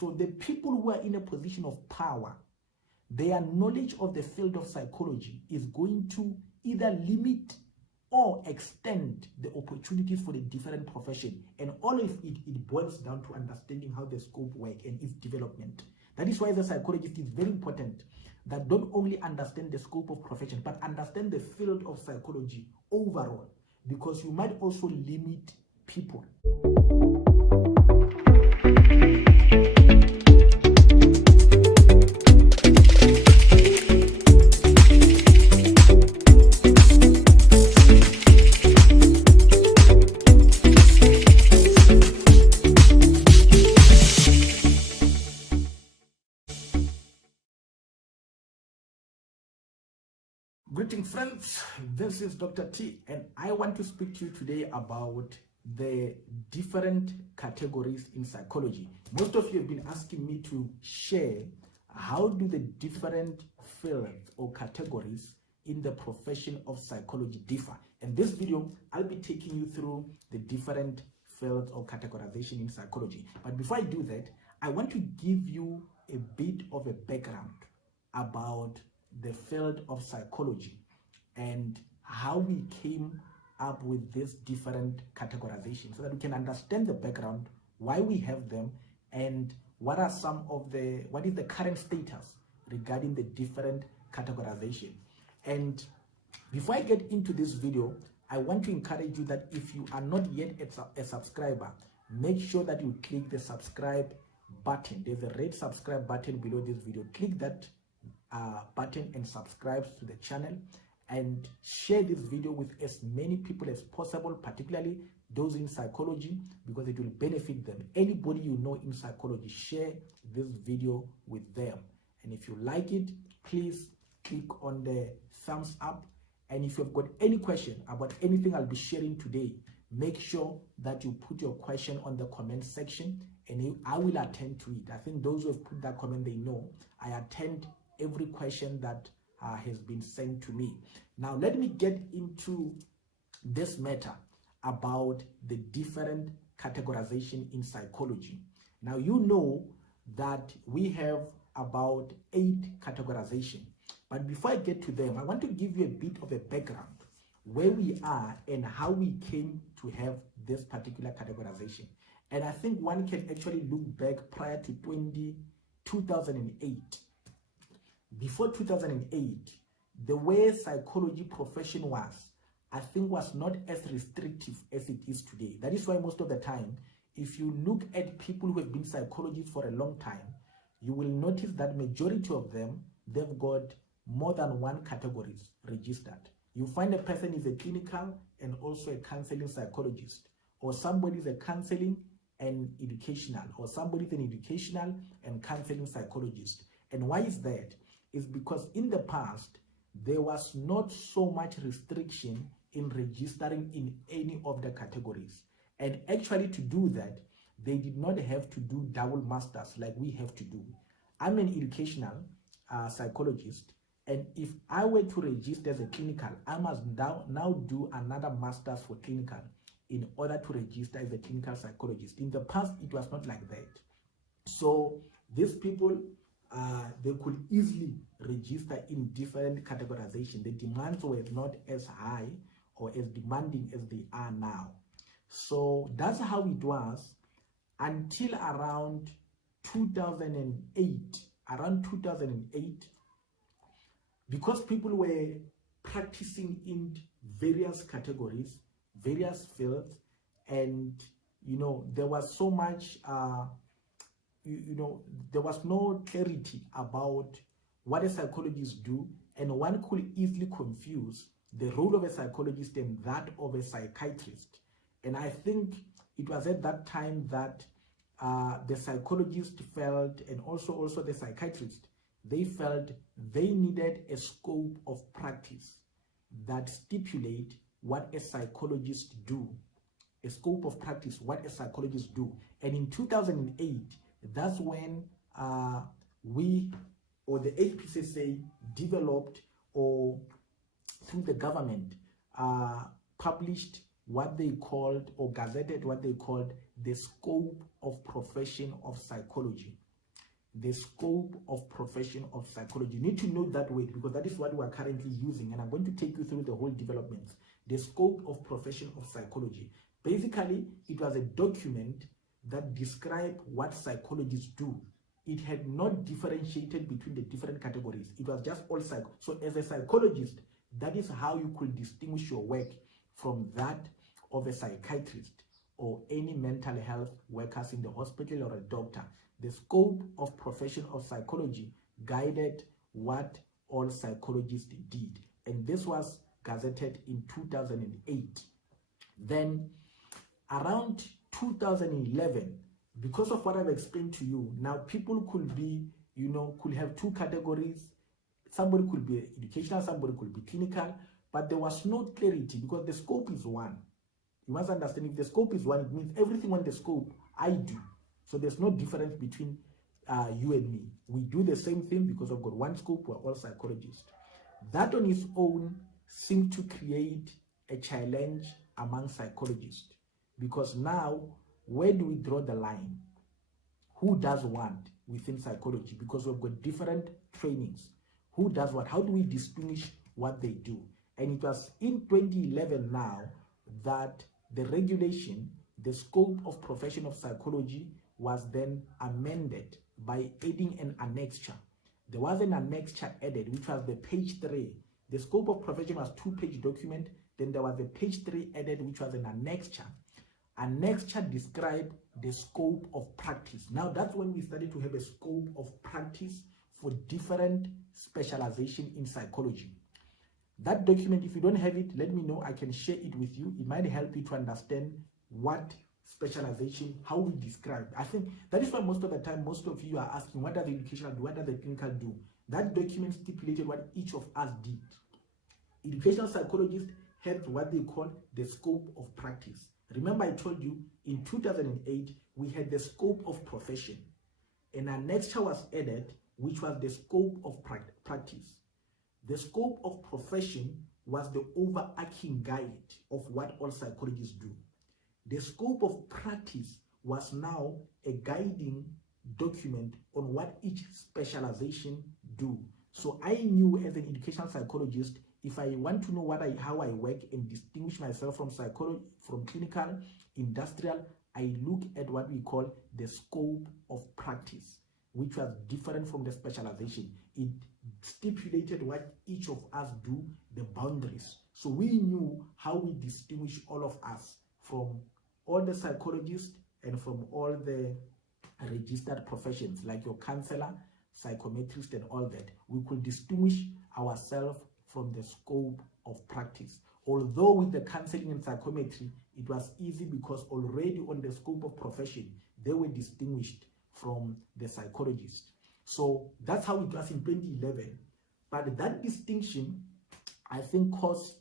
So the people who are in a position of power, their knowledge of the field of psychology is going to either limit or extend the opportunities for the different profession. And all of it boils down to understanding how the scope works and its development. That is why the psychologist is very important that don't only understand the scope of profession, but understand the field of psychology overall, because you might also limit people. Greetings friends, this is Dr. T and I want to speak to you today about the different categories in psychology. Most of you have been asking me to share how do the different fields or categories in the profession of psychology differ. In this video, I'll be taking you through the different fields or categorization in psychology. But before I do that, I want to give you a bit of a background about the field of psychology and how we came up with this different categorization so that we can understand the background, why we have them, and what is the current status regarding the different categorization. And before I get into this video, I want to encourage you that if you are not yet a subscriber, make sure that you click the subscribe button. There's a red subscribe button below this video. Click that button and subscribe to the channel, and share this video with as many people as possible, particularly those in psychology, because it will benefit them. Anybody you know in psychology, share this video with them. And if you like it, please click on the thumbs up. And if you've got any question about anything I'll be sharing today, make sure that you put your question on the comment section and I will attend to it. I think those who have put that comment, they know I attend every question that has been sent to me. Now let me get into this matter about the different categorization in psychology. Now you know that we have about 8 categorization, but before I get to them, I want to give you a bit of a background where we are and how we came to have this particular categorization. And I think one can actually look back prior to 2008. Before 2008, the way psychology profession was, I think, was not as restrictive as it is today. That is why most of the time, if you look at people who have been psychologists for a long time, you will notice that majority of them, they've got more than one categories registered. You find a person is a clinical and also a counseling psychologist, or somebody is a counseling and educational, or somebody is an educational and counseling psychologist. And why is that? Is because in the past, there was not so much restriction in registering in any of the categories. And actually to do that, they did not have to do double masters like we have to do. I'm an educational psychologist, and if I were to register as a clinical, I must now do another master's for clinical in order to register as a clinical psychologist. In the past, it was not like that. So these people, they could easily register in different categorization. The demands were not as high or as demanding as they are now. So that's how it was until around 2008. Around 2008, because people were practicing in various categories, various fields, and there was so much there was no clarity about what a psychologist do, and one could easily confuse the role of a psychologist and that of a psychiatrist. And I think it was at that time that the psychologist felt, and also the psychiatrist, they felt they needed a scope of practice that stipulate what a psychologist do, a scope of practice, what a psychologist do. And in 2008, that's when we, or the HPCSA, developed, or through the government, published what they called, or gazetted what they called, the scope of profession of psychology. the scope of profession of psychology. You need to know that word because that is what we are currently using, and I'm going to take you through the whole development. The scope of profession of psychology. Basically, it was a document that described what psychologists do. It had not differentiated between the different categories. It was just all psych. So as a psychologist, that is how you could distinguish your work from that of a psychiatrist or any mental health workers in the hospital or a doctor. The scope of profession of psychology guided what all psychologists did. And this was gazetted in 2008. Then around 2011, because of what I've explained to you, now people could be, could have two categories. Somebody could be educational, somebody could be clinical, but there was no clarity because the scope is one. You must understand, if the scope is one, it means everything on the scope I do. So there's no difference between you and me. We do the same thing because I've got one scope, we're all psychologists. That on its own seemed to create a challenge among psychologists because now, where do we draw the line? Who does what within psychology? Because we've got different trainings. Who does what? How do we distinguish what they do? And it was in 2011 now that the regulation, the scope of profession of psychology, was then amended by adding an annexure. There was an annexure added, which was the page 3. The scope of profession was 2-page document. Then there was a page 3 added, which was an annexure. Annexure described the scope of practice. Now that's when we started to have a scope of practice for different specialization in psychology. That document, if you don't have it, let me know. I can share it with you. It might help you to understand what specialization, how we describe. I think that is why most of the time, most of you are asking, what does the educational do? What does the clinical do? That document stipulated what each of us did. Educational psychologists had what they call the scope of practice. Remember, I told you in 2008, we had the scope of profession. An annexure was added, which was the scope of practice. The scope of profession was the overarching guide of what all psychologists do. The scope of practice was now a guiding document on what each specialization do. So I knew as an educational psychologist, if I want to know how I work and distinguish myself from psychology, from clinical, industrial, I look at what we call the scope of practice, which was different from the specialization. It stipulated what each of us do, the boundaries. So we knew how we distinguish all of us from all the psychologists and from all the registered professions like your counselor, psychometrist, and all that. We could distinguish ourselves from the scope of practice. Although with the counseling and psychometry, it was easy because already on the scope of profession, they were distinguished from the psychologist. So that's how it was in 2011. But that distinction, I think, caused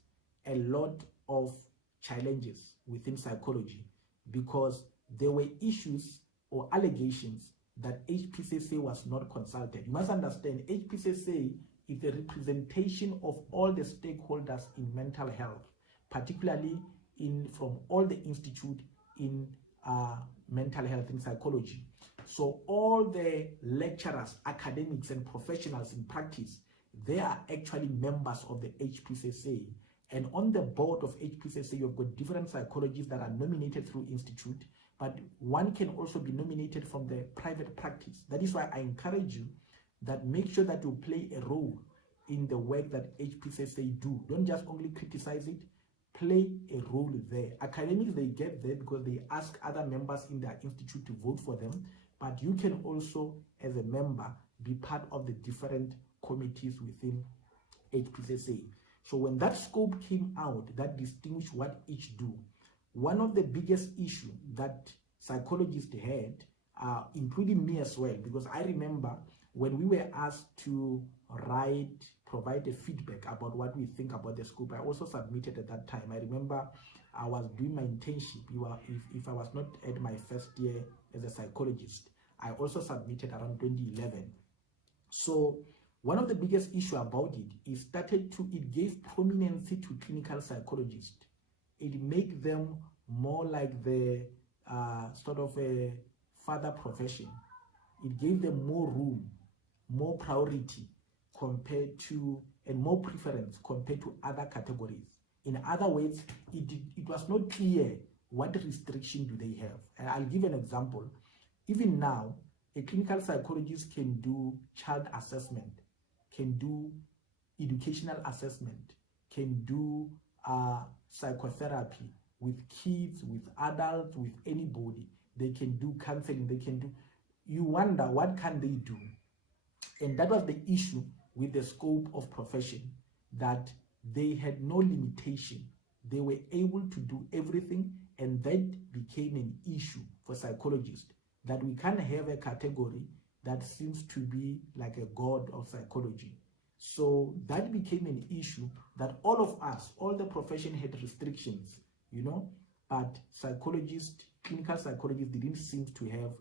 a lot of challenges within psychology because there were issues or allegations that HPCSA was not consulted. You must understand, HPCSA is the representation of all the stakeholders in mental health, particularly from all the institute in mental health in psychology. So all the lecturers, academics, and professionals in practice, they are actually members of the HPCSA. And on the board of HPCSA, you've got different psychologists that are nominated through institute, but one can also be nominated from the private practice. That is why I encourage you that make sure that you play a role in the work that HPCSA do. Don't just only criticize it, play a role there. Academics, they get there because they ask other members in their institute to vote for them, but you can also, as a member, be part of the different committees within HPCSA. So when that scope came out, that distinguished what each do, one of the biggest issues that psychologists had, including me as well, because I remember when we were asked to provide a feedback about what we think about the scope, I also submitted at that time. I remember I was doing my internship. If I was not at my first year as a psychologist, I also submitted around 2011. So one of the biggest issue about it gave prominence to clinical psychologists. It made them more like the sort of a father profession. it gave them more room, more priority compared to, and more preference compared to other categories. In other words, it was not clear what restriction do they have. And I'll give an example. Even now, a clinical psychologist can do child assessment, can do educational assessment, can do psychotherapy with kids, with adults, with anybody. They can do counseling, they can do, you wonder what can they do? And that was the issue with the scope of profession, that they had no limitation. They were able to do everything, and that became an issue for psychologists, that we can't have a category that seems to be like a god of psychology. So that became an issue that all of us, all the profession had restrictions, you know, but psychologists, clinical psychologists didn't seem to have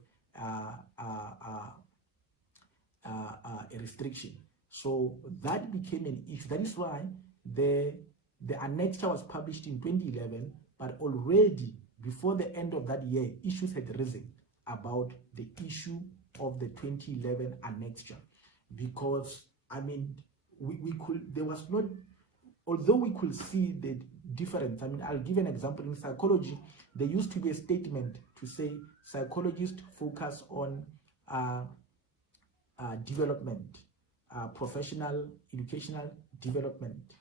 a restriction. So that became an issue. That is why the annexure was published in 2011, but already before the end of that year, issues had risen about the issue of the 2011 annexure. Because, I mean, we could, there was not, although we could see the difference. I mean, I'll give an example. In psychology, there used to be a statement to say psychologists focus on development, professional, educational development.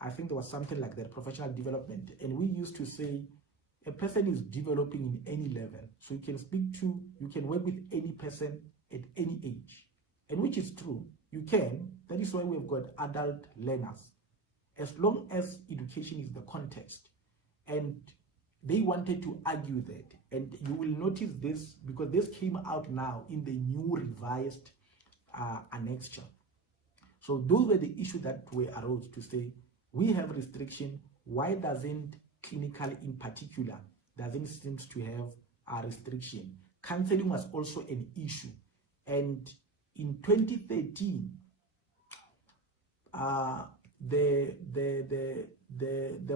I think there was something like that, professional development. And we used to say a person is developing in any level. So you can speak to, you can work with any person at any age. And which is true, you can. That is why we've got adult learners. As long as education is the context. And they wanted to argue that. And you will notice this, because this came out now in the new revised annexure. So those were the issues that were arose to say, we have restriction, why doesn't clinical in particular doesn't seem to have a restriction? Counseling was also an issue. And in 2013, the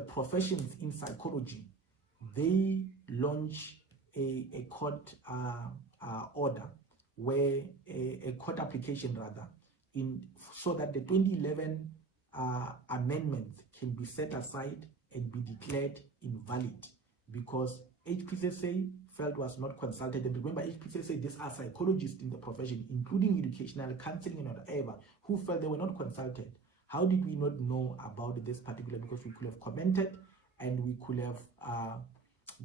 professions in psychology, they launched a court order, where a court application rather, so that the 2011 amendments can be set aside and be declared invalid, because HPCSA felt was not consulted. And remember, HPCSA, these are psychologists in the profession, including educational, counseling, and whatever, who felt they were not consulted. How did we not know about this particular? Because we could have commented and we could have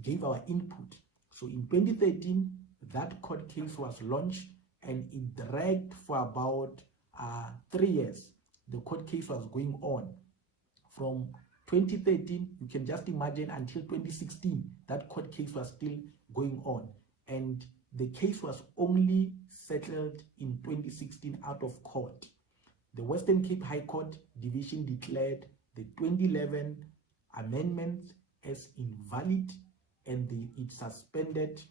gave our input. So in 2013, that court case was launched, and it dragged for about 3 years. The court case was going on from 2013, you can just imagine, until 2016, that court case was still going on. And the case was only settled in 2016 out of court. The Western Cape High Court Division declared the 2011 amendments as invalid, and it suspended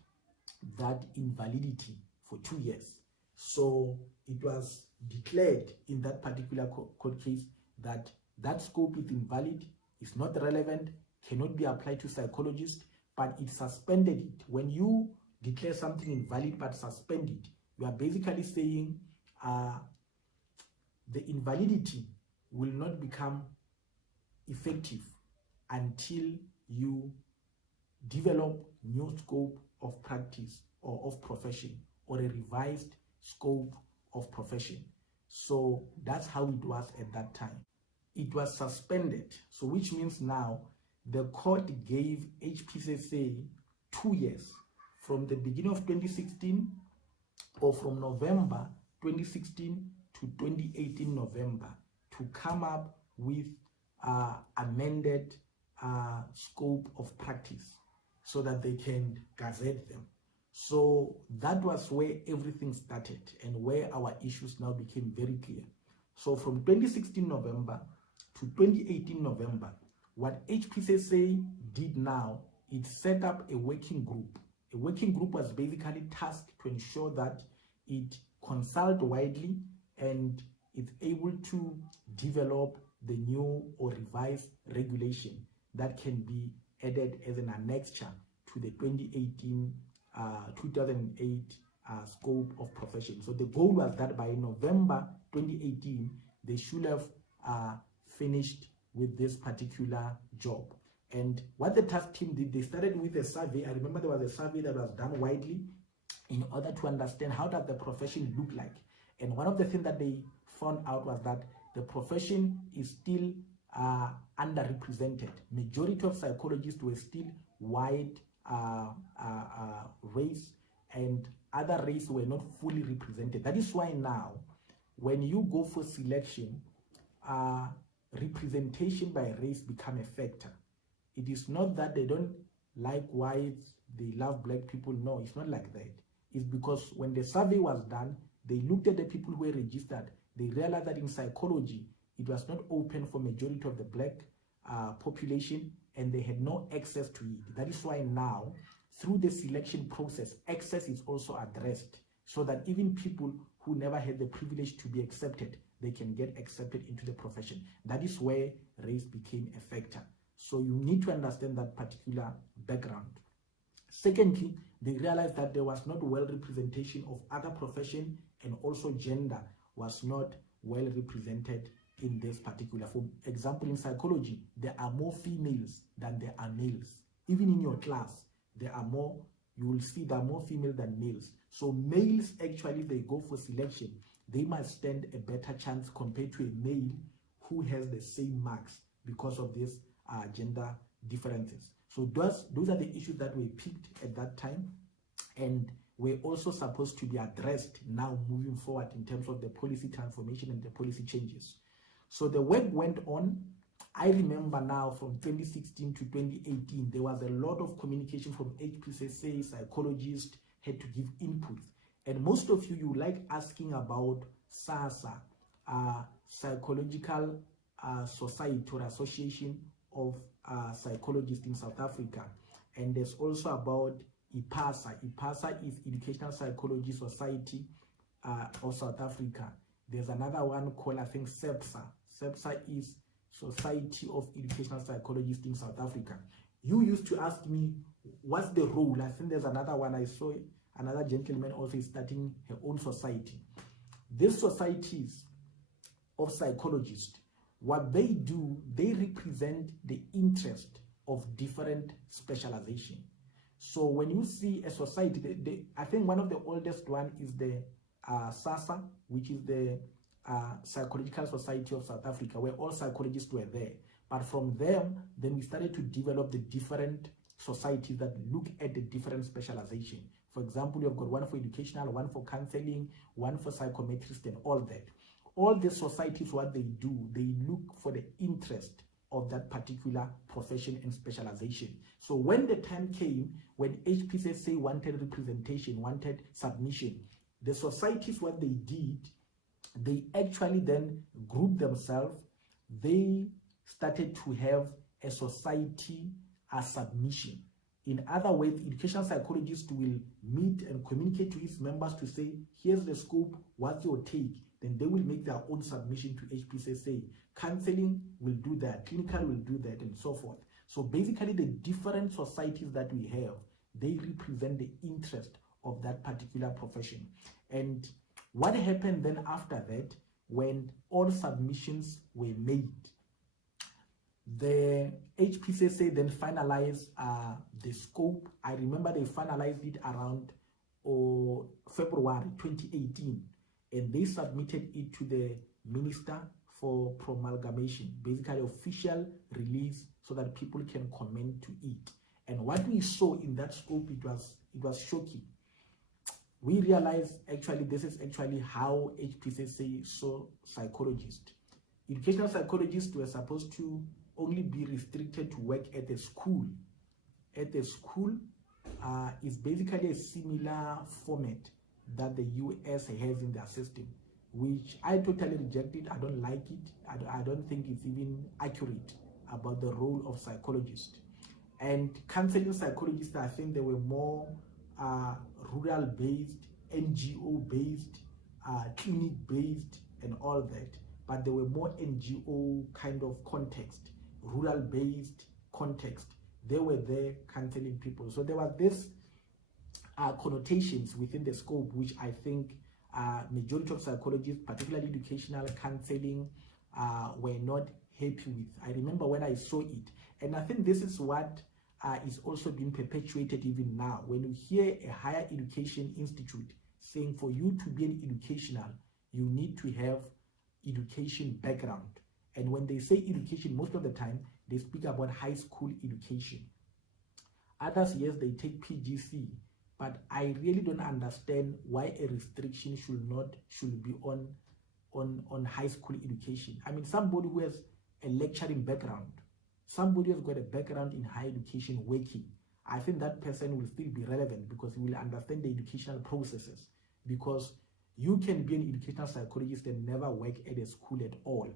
that invalidity for 2 years. So it was declared in that particular court case that that scope is invalid, is not relevant, cannot be applied to psychologists, but it suspended it. When you declare something invalid but suspend it, you are basically saying the invalidity will not become effective until you develop new scope of practice or of profession, or a revised scope of profession. So that's how it was at that time. It was suspended, so which means now the court gave HPCSA 2 years from the beginning of 2016, or from November 2016 to 2018 November, to come up with amended scope of practice so that they can gazette them. So that was where everything started and where our issues now became very clear. So from 2016 November to 2018 November, what HPCSA did now, it set up a working group. A working group was basically tasked to ensure that it consult widely and it's able to develop the new or revised regulation that can be added as an annexure to the 2008 scope of profession. So the goal was that by November 2018, they should have finished with this particular job. And what the task team did, they started with a survey. I remember there was a survey that was done widely in order to understand how does the profession look like. And one of the things that they found out was that the profession is still underrepresented. Majority of psychologists were still white race, and other races were not fully represented. That is why now, when you go for selection, representation by race become a factor. It is not that they don't like whites, they love black people. No, it's not like that. It's because when the survey was done, they looked at the people who were registered. They realized that in psychology, it was not open for majority of the black population, and they had no access to it. That is why now, through the selection process, access is also addressed, so that even people who never had the privilege to be accepted, they can get accepted into the profession. That is where race became a factor. So you need to understand that particular background. Secondly, they realized that there was not well representation of other profession, and also gender was not well represented in this particular. For example, in psychology, there are more females than there are males. Even in your class, there are more, you will see there are more females than males. So males, actually, they go for selection, they must stand a better chance compared to a male who has the same marks because of this gender differences. So those are the issues that were picked at that time, and were also supposed to be addressed now moving forward in terms of the policy transformation and the policy changes. So the work went on. I remember now from 2016 to 2018, there was a lot of communication from HPCSA, psychologists had to give input. And most of you like asking about SASA, Psychological Society or Association of Psychologists in South Africa. And there's also about IPASA. IPASA is Educational Psychology Society of South Africa. There's another one called, I think, SEPSA. SEPSA is Society of Educational Psychologists in South Africa. You used to ask me, what's the role? I think there's another one. I saw another gentleman also is starting her own society. These societies of psychologists, what they do, they represent the interest of different specialization. So when you see a society, I think one of the oldest one is the SASA, which is the Psychological Society of South Africa, where all psychologists were there. But from them, then we started to develop the different societies that look at the different specialization. For example, you've got one for educational, one for counseling, one for psychometrist, and all that. All the societies, what they do, they look for the interest of that particular profession and specialization. So when the time came, when HPCSA wanted representation, wanted submission, the societies, what they did, they actually then grouped themselves. They started to have a society as submission. In other words, educational psychologists will meet and communicate to its members to say, here's the scope, what's your take? Then they will make their own submission to HPCSA. Counseling will do that, clinical will do that, and so forth. So basically, the different societies that we have, they represent the interest of that particular profession. And what happened then after that, when all submissions were made, the HPCSA then finalized the scope. I remember they finalized it around February 2018, and they submitted it to the Minister for promulgation, basically official release, so that people can comment to it. And what we saw in that scope, it was shocking. We realized actually this is actually how HPCSA saw psychologists. Educational psychologists were supposed to only be restricted to work at a school. At the school is basically a similar format that the US has in their system, which I totally rejected. I don't like it. I don't think it's even accurate about the role of psychologists. And counseling psychologists, I think they were more rural-based, NGO-based, clinic-based, and all that. But they were more NGO kind of context, rural-based context. They were there counseling people. So there was this connotations within the scope, which I think majority of psychologists, particularly educational counseling, were not happy with. I remember when I saw it, and I think this is what is also being perpetuated even now. When you hear a higher education institute saying for you to be an educational, you need to have education background. And when they say education, most of the time they speak about high school education. Others, yes, they take PGC, but I really don't understand why a restriction should be on high school education. I mean, somebody who has a lecturing background, somebody who has got a background in higher education working, I think that person will still be relevant because he will understand the educational processes. Because you can be an educational psychologist and never work at a school at all.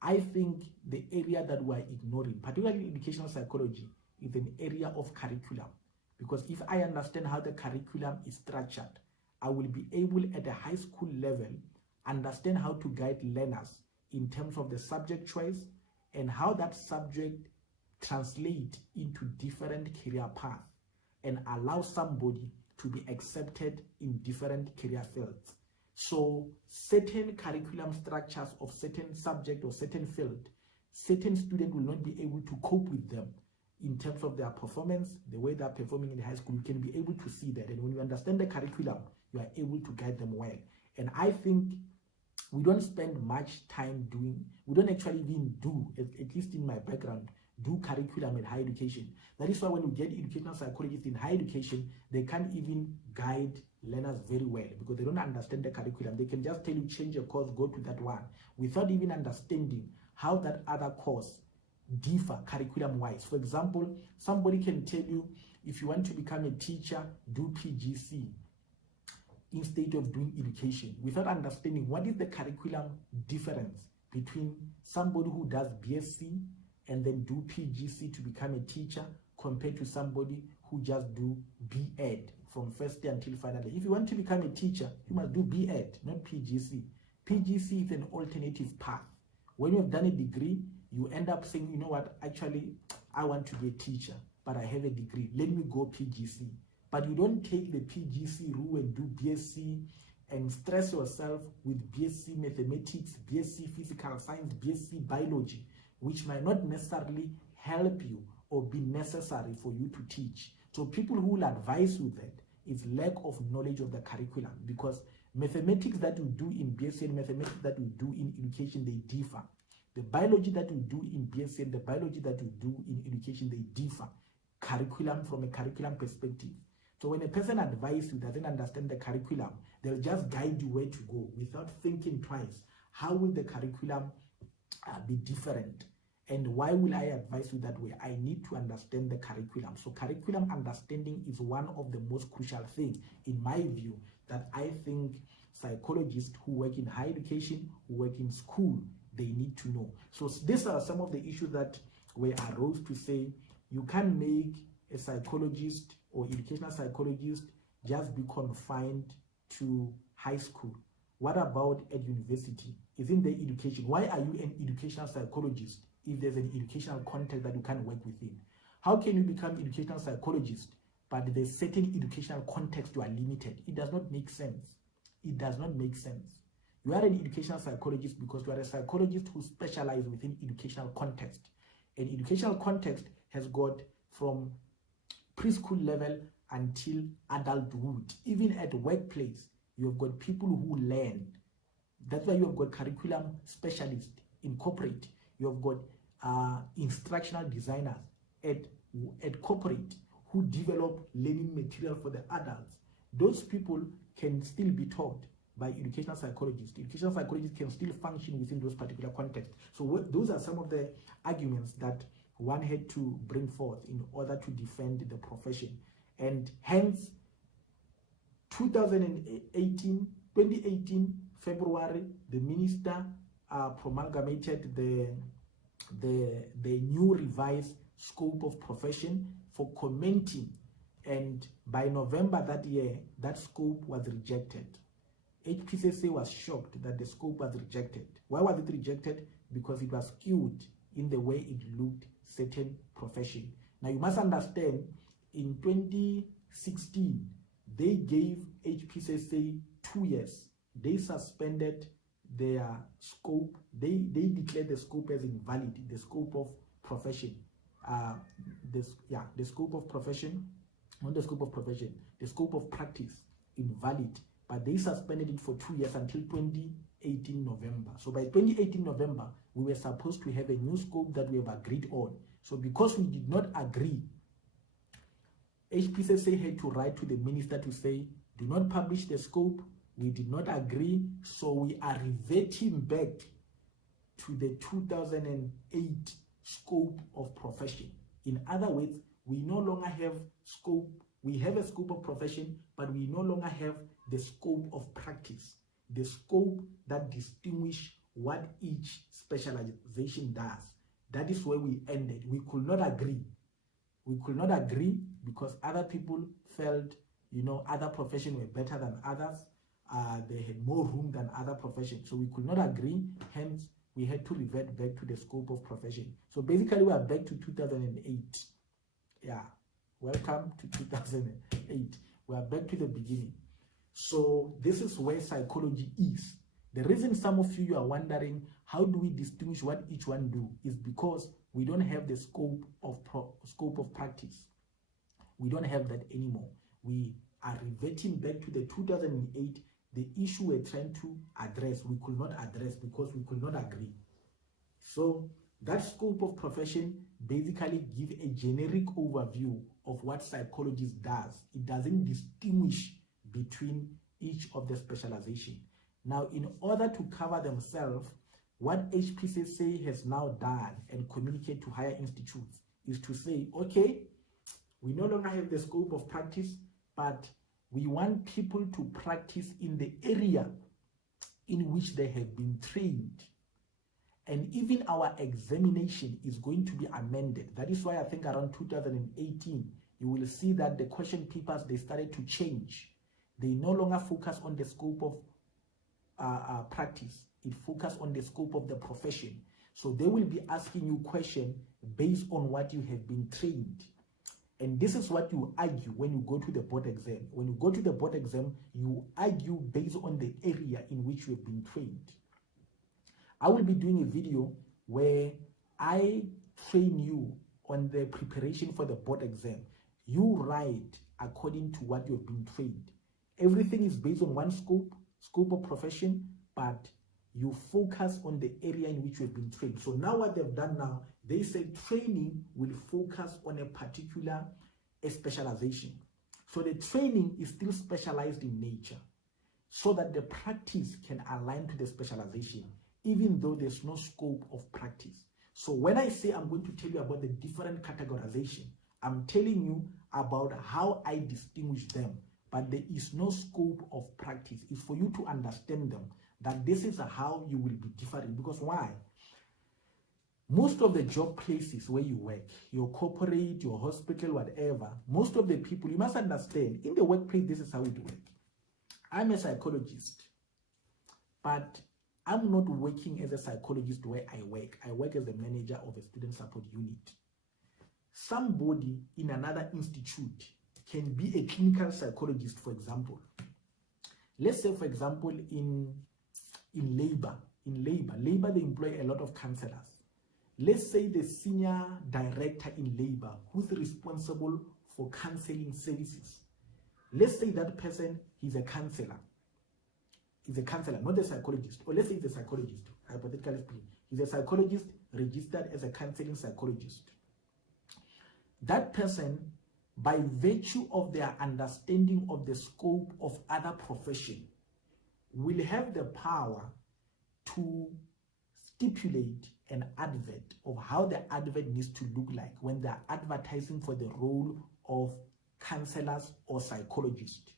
I think the area that we are ignoring, particularly educational psychology, is an area of curriculum. Because if I understand how the curriculum is structured, I will be able at a high school level understand how to guide learners in terms of the subject choice and how that subject translates into different career paths and allow somebody to be accepted in different career fields. So certain curriculum structures of certain subject or certain field, certain students will not be able to cope with them in terms of their performance, the way they're performing in high school. You can be able to see that. And when you understand the curriculum, you are able to guide them well. And I think we don't spend much time we don't actually even do, at least in my background, do curriculum in higher education. That is why when you get educational psychologists in higher education, they can't even guide learners very well because they don't understand the curriculum. They can just tell you change your course, go to that one, without even understanding how that other course differ curriculum wise. For example, somebody can tell you if you want to become a teacher, do PGC instead of doing education, without understanding what is the curriculum difference between somebody who does BSc and then do PGC to become a teacher compared to somebody who just do B.Ed from first year until final year. If you want to become a teacher, you must do B.Ed, not PGC. PGC is an alternative path. When you have done a degree, you end up saying, you know what, actually, I want to be a teacher, but I have a degree. Let me go PGC. But you don't take the PGC route and do BSc and stress yourself with BSc mathematics, BSc physical science, BSc biology, which might not necessarily help you or be necessary for you to teach. So people who will advise you that is lack of knowledge of the curriculum, because mathematics that you do in BSc and mathematics that you do in education, they differ. The biology that you do in BSc and the biology that you do in education, they differ. Curriculum from a curriculum perspective. So when a person advises you, doesn't understand the curriculum, they'll just guide you where to go without thinking twice. How will the curriculum be different? And why will I advise you that way? I need to understand the curriculum. So curriculum understanding is one of the most crucial things, in my view, that I think psychologists who work in higher education, who work in school, they need to know. So these are some of the issues that were arose to say you can't make a psychologist or educational psychologist just be confined to high school. What about at university? Isn't there education? Why are you an educational psychologist if there's an educational context that you can't work within? How can you become educational psychologist but there's certain educational context you are limited? It does not make sense. It does not make sense. You are an educational psychologist because you are a psychologist who specializes within educational context. And educational context has got from preschool level until adulthood. Even at workplace, you have got people who learn. That's why you have got curriculum specialists in corporate. You have got instructional designers at corporate who develop learning material for the adults. Those people can still be taught by educational psychologists. Educational psychologists can still function within those particular contexts. So those are some of the arguments that one had to bring forth in order to defend the profession. And hence, 2018, February, the minister promulgated the new revised scope of profession for commenting. And by November that year, that scope was rejected. HPCC was shocked that the scope was rejected. Why was it rejected? Because it was skewed in the way it looked certain profession. Now you must understand, in 2016, they gave HPCSA 2 years. They suspended their scope. They declared the scope as invalid, the scope of profession. The scope of profession, not the scope of profession, the scope of practice invalid, but they suspended it for 2 years until 2018 November. So by 2018 November, we were supposed to have a new scope that we have agreed on. So because we did not agree, HPCSA had to write to the minister to say, do not publish the scope, we did not agree, so we are reverting back to the 2008 scope of profession. In other words, we no longer have scope, we have a scope of profession, but we no longer have the scope of practice, the scope that distinguishes what each specialization does. That is where we ended. We could not agree. We could not agree because other people felt, other professions were better than others. They had more room than other professions. So we could not agree. Hence, we had to revert back to the scope of profession. So basically, we are back to 2008. Yeah. Welcome to 2008. We are back to the beginning. So this is where psychology is. The reason some of you are wondering, how do we distinguish what each one do, is because we don't have the scope of practice. We don't have that anymore. We are reverting back to the 2008, the issue we're trying to address, we could not address because we could not agree. So that scope of profession basically gives a generic overview of what psychologist does. It doesn't distinguish between each of the specialization. Now, in order to cover themselves, what HPCSA has now done and communicate to higher institutes is to say, okay, we no longer have the scope of practice, but we want people to practice in the area in which they have been trained. And even our examination is going to be amended. That is why I think around 2018, you will see that the question papers, they started to change. They no longer focus on the scope of practice. It focuses on the scope of the profession. So they will be asking you questions based on what you have been trained. And this is what you argue when you go to the board exam. When you go to the board exam, you argue based on the area in which you have been trained. I will be doing a video where I train you on the preparation for the board exam. You write according to what you have been trained. Everything is based on one scope of profession, but you focus on the area in which you have been trained. So now what they've done now, they say training will focus on a particular specialization. So the training is still specialized in nature so that the practice can align to the specialization, even though there's no scope of practice. So when I say I'm going to tell you about the different categorization, I'm telling you about how I distinguish them, but there is no scope of practice. It's for you to understand them, that this is how you will be different. Because why? Most of the job places where you work, your corporate, your hospital, whatever, most of the people, you must understand, in the workplace, this is how it works. I'm a psychologist, but I'm not working as a psychologist where I work. I work as a manager of a student support unit. Somebody in another institute can be a clinical psychologist, for example. Let's say, for example, in labor, they employ a lot of counselors. Let's say the senior director in labor who's responsible for counseling services. Let's say that person, he's a counselor. He's a counselor, not a psychologist. Or let's say he's a psychologist, hypothetically speaking. He's a psychologist registered as a counseling psychologist. That person, by virtue of their understanding of the scope of other profession, will have the power to stipulate an advert of how the advert needs to look like when they're advertising for the role of counselors or psychologists.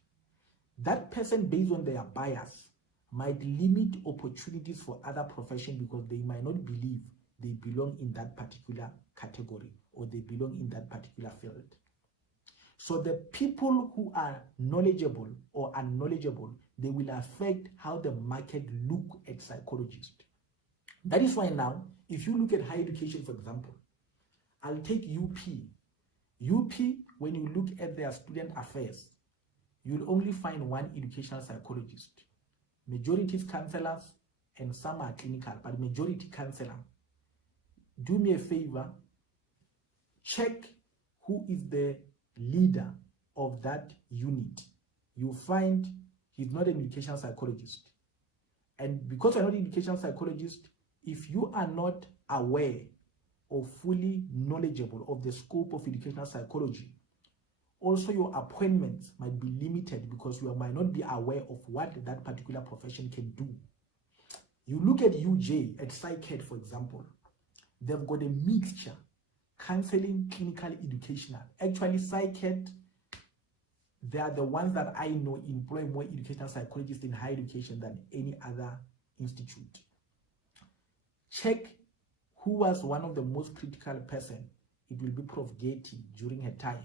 That person, based on their bias, might limit opportunities for other professions because they might not believe they belong in that particular category or they belong in that particular field. So the people who are knowledgeable or unknowledgeable, they will affect how the market look at psychologists. That is why now, if you look at higher education, for example, I'll take UP. UP, when you look at their student affairs, you'll only find one educational psychologist. Majority is counselors and some are clinical, but majority counselor. Do me a favor, check who is the leader of that unit. You find he's not an educational psychologist. And because you're not an educational psychologist, if you are not aware or fully knowledgeable of the scope of educational psychology, also your appointments might be limited because you might not be aware of what that particular profession can do. You look at UJ, at Psyched, for example, they've got a mixture, counseling, clinical, educational. Actually, Psyched, they are the ones that I know employ more educational psychologists in higher education than any other institute. Check who was one of the most critical person. It will be Prof. Getty during her time.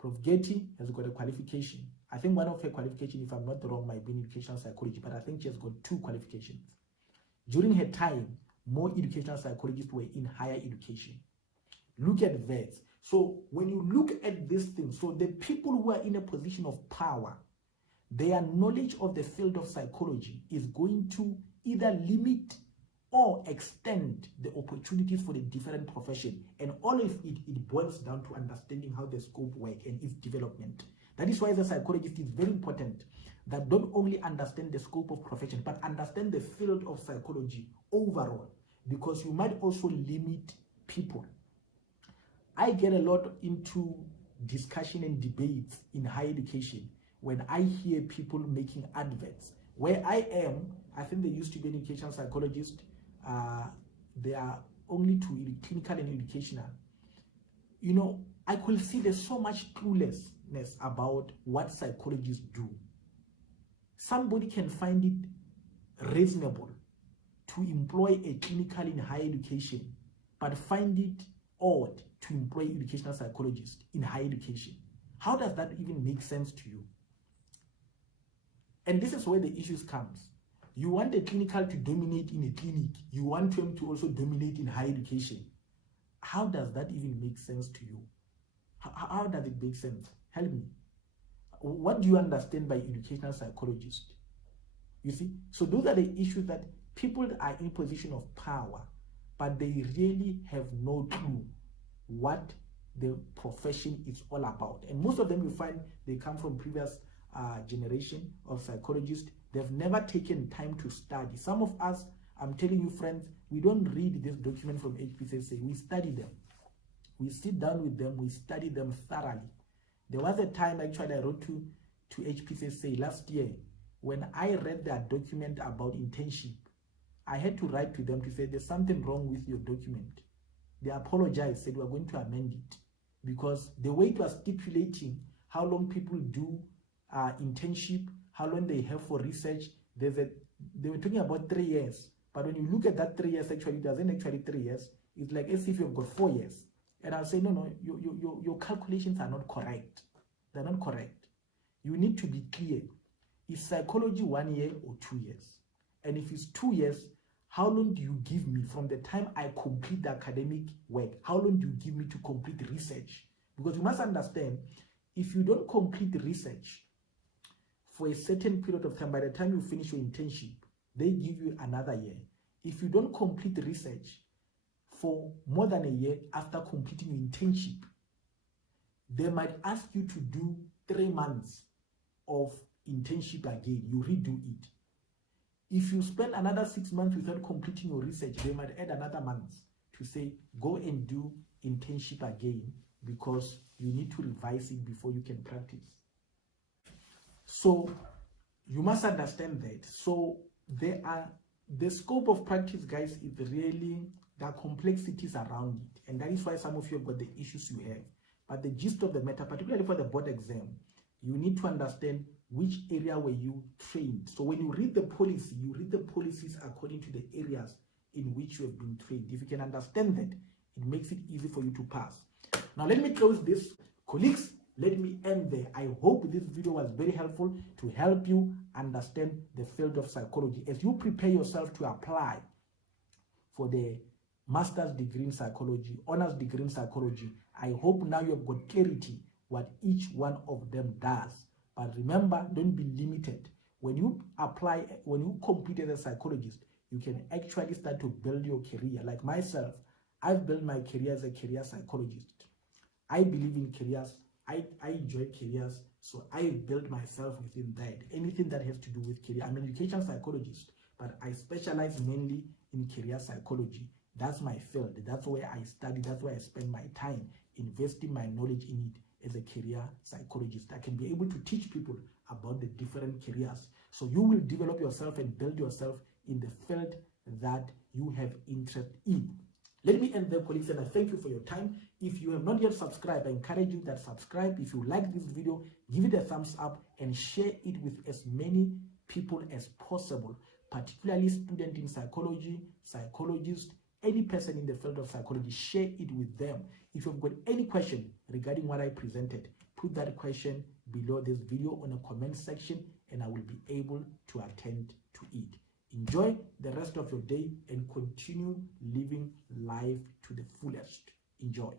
Prof. Getty has got a qualification. I think one of her qualifications, if I'm not wrong, might be in educational psychology, but I think she has got 2 qualifications. During her time, more educational psychologists were in higher education. Look at that. So when you look at this thing, so the people who are in a position of power, their knowledge of the field of psychology is going to either limit or extend the opportunities for the different profession. And all of it boils down to understanding how the scope works and its development. That is why as a psychologist, it's very important that don't only understand the scope of profession, but understand the field of psychology overall, because you might also limit people. I get a lot into discussion and debates in higher education when I hear people making adverts. Where I am, I think there used to be an educational psychologist. They are only 2, clinical and educational. You know, I could see there's so much cluelessness about what psychologists do. Somebody can find it reasonable to employ a clinical in higher education, but find it odd to employ educational psychologists in higher education. How does that even make sense to you? And this is where the issues comes. You want a clinical to dominate in a clinic. You want them to also dominate in higher education. How does that even make sense to you? How does it make sense? Help me. What do you understand by educational psychologist? You see? So those are the issues that people are in position of power, but they really have no clue what the profession is all about. And most of them you find they come from previous generation of psychologists. They've never taken time to study. Some of us, I'm telling you friends, we don't read this document from HPCSA. We study them. We sit down with them. We study them thoroughly. There was a time actually I wrote to HPCSA last year when I read their document about internship. I had to write to them to say there's something wrong with your document. They apologized, said we're going to amend it, because the way it was stipulating how long people do internship, how long they have for research, they were talking about 3 years. But when you look at that 3 years, actually, it doesn't actually 3 years. It's like as if you've got 4 years. And I'll say, no, your calculations are not correct. They're not correct. You need to be clear. Is psychology 1 year or 2 years? And if it's 2 years, how long do you give me from the time I complete the academic work? How long do you give me to complete research? Because you must understand, if you don't complete research for a certain period of time, by the time you finish your internship, they give you another year. If you don't complete research for more than a year after completing your internship, they might ask you to do 3 months of internship again. You redo it. If you spend another 6 months without completing your research, they might add another month to say, go and do internship again, because you need to revise it before you can practice. So you must understand that. So the scope of practice, guys, is really, there are complexities around it. And that is why some of you have got the issues you have. But the gist of the matter, particularly for the board exam, you need to understand which area were you trained. So when you read the policy, you read the policies according to the areas in which you have been trained. If you can understand that, it makes it easy for you to pass. Now let me close this. Colleagues, let me end there. I hope this video was very helpful to help you understand the field of psychology. As you prepare yourself to apply for the master's degree in psychology, honors degree in psychology, I hope now you have got clarity what each one of them does. But remember, don't be limited. When you compete as a psychologist, you can actually start to build your career. Like myself, I've built my career as a career psychologist. I believe in careers. I enjoy careers, so I built myself within that. Anything that has to do with career. I'm an education psychologist, but I specialize mainly in career psychology. That's my field. That's where I study. That's where I spend my time investing my knowledge in it as a career psychologist. I can be able to teach people about the different careers. So you will develop yourself and build yourself in the field that you have interest in. Let me end there, colleagues, and I thank you for your time. If you have not yet subscribed, I encourage you that subscribe. If you like this video, give it a thumbs up and share it with as many people as possible, particularly students in psychology, psychologists, any person in the field of psychology. Share it with them. If you've got any question regarding what I presented, put that question below this video on a comment section and I will be able to attend to it. Enjoy the rest of your day and continue living life to the fullest. Enjoy.